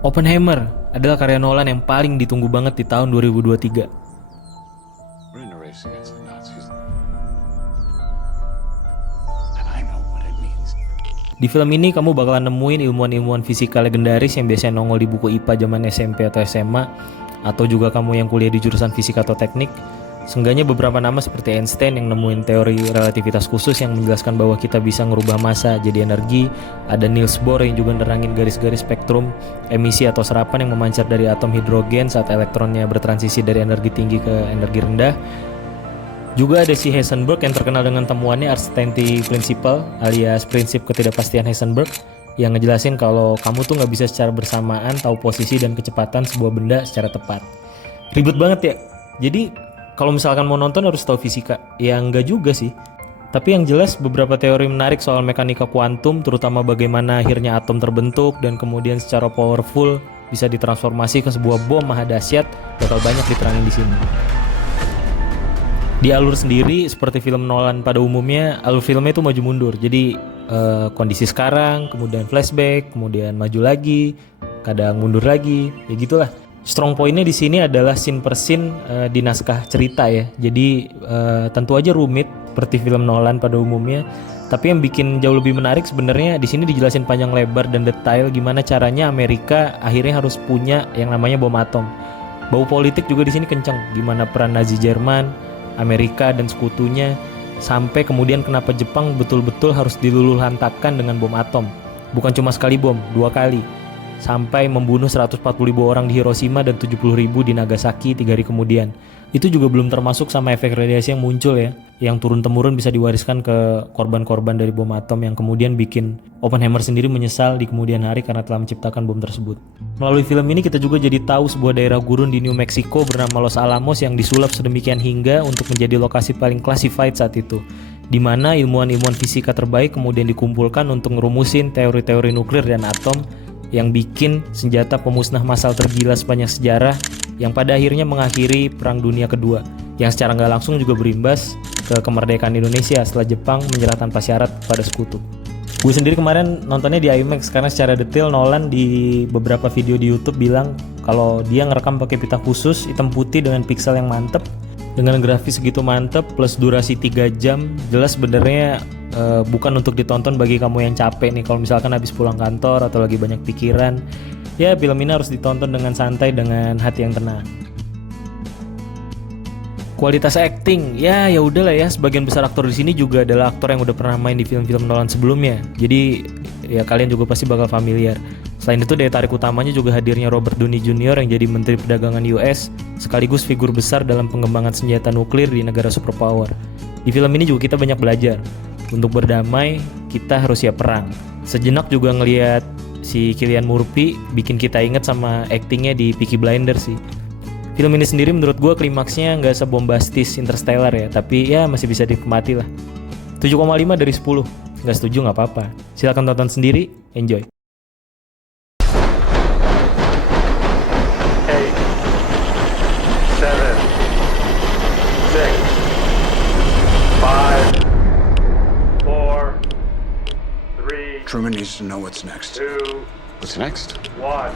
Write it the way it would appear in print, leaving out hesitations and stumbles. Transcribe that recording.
Oppenheimer adalah karya Nolan yang paling ditunggu banget di tahun 2023. We're in a race against the Nazis. And I know what it means. Di film ini kamu bakalan nemuin ilmuwan-ilmuwan fisika legendaris yang biasanya nongol di buku IPA zaman SMP atau SMA, atau juga kamu yang kuliah di jurusan fisika atau teknik. Seenggaknya beberapa nama seperti Einstein yang nemuin teori relativitas khusus yang menjelaskan bahwa kita bisa ngerubah massa jadi energi. Ada Niels Bohr yang juga nerangin garis-garis spektrum emisi atau serapan yang memancar dari atom hidrogen saat elektronnya bertransisi dari energi tinggi ke energi rendah. Juga ada si Heisenberg yang terkenal dengan temuannya uncertainty principle alias prinsip ketidakpastian Heisenberg yang ngejelasin kalau kamu tuh nggak bisa secara bersamaan tahu posisi dan kecepatan sebuah benda secara tepat. Ribet banget ya. Jadi kalau misalkan mau nonton harus tahu fisika. Ya enggak juga sih. Tapi yang jelas beberapa teori menarik soal mekanika kuantum, terutama bagaimana akhirnya atom terbentuk dan kemudian secara powerful bisa ditransformasi ke sebuah bom maha dahsyat, bakal banyak diterangin di sini. Di alur sendiri seperti film Nolan pada umumnya, alur filmnya itu maju mundur. Jadi kondisi sekarang, kemudian flashback, kemudian maju lagi, kadang mundur lagi, ya gitulah. Strong point-nya di sini adalah scene per scene di naskah cerita ya. Jadi tentu aja rumit seperti film Nolan pada umumnya. Tapi yang bikin jauh lebih menarik sebenarnya di sini dijelasin panjang lebar dan detail gimana caranya Amerika akhirnya harus punya yang namanya bom atom. Bau politik juga di sini kenceng. Gimana peran Nazi Jerman, Amerika dan sekutunya, sampai kemudian kenapa Jepang betul-betul harus diluluhlantakkan dengan bom atom. Bukan cuma sekali bom, 2 kali. Sampai membunuh 140.000 orang di Hiroshima dan 70.000 di Nagasaki 3 hari kemudian. Itu juga belum termasuk sama efek radiasi yang muncul ya, yang turun-temurun bisa diwariskan ke korban-korban dari bom atom yang kemudian bikin Oppenheimer sendiri menyesal di kemudian hari karena telah menciptakan bom tersebut. Melalui film ini kita juga jadi tahu sebuah daerah gurun di New Mexico bernama Los Alamos yang disulap sedemikian hingga untuk menjadi lokasi paling classified saat itu, di mana ilmuwan-ilmuwan fisika terbaik kemudian dikumpulkan untuk ngerumusin teori-teori nuklir dan atom yang bikin senjata pemusnah massal tergila sepanjang sejarah yang pada akhirnya mengakhiri Perang Dunia Kedua yang secara nggak langsung juga berimbas ke kemerdekaan Indonesia setelah Jepang menyerah tanpa syarat pada sekutu. Gue sendiri kemarin nontonnya di IMAX karena secara detail Nolan di beberapa video di YouTube bilang kalau dia ngerekam pakai pita khusus hitam putih dengan pixel yang mantep, dengan grafis segitu mantep plus durasi 3 jam, jelas sebenarnya bukan untuk ditonton bagi kamu yang capek nih kalau misalkan habis pulang kantor atau lagi banyak pikiran. Ya film ini harus ditonton dengan santai dengan hati yang tenang. Kualitas acting, ya udahlah ya, sebagian besar aktor di sini juga adalah aktor yang udah pernah main di film-film Nolan sebelumnya. Jadi ya kalian juga pasti bakal familiar. Selain itu daya tarik utamanya juga hadirnya Robert Downey Jr. yang jadi Menteri Perdagangan US sekaligus figur besar dalam pengembangan senjata nuklir di negara superpower. Di film ini juga kita banyak belajar. Untuk berdamai, kita harus siap perang. Sejenak juga ngelihat si Cillian Murphy bikin kita inget sama aktingnya di Peaky Blinders sih. Film ini sendiri menurut gue klimaksnya nggak sebombastis Interstellar ya, tapi ya masih bisa dinikmati lah. 7,5 dari 10. Nggak setuju nggak apa-apa. Silakan tonton sendiri, enjoy. 8, 7, 6, 5, 4, 3, Truman needs to know what's next. 2, What's next? 1.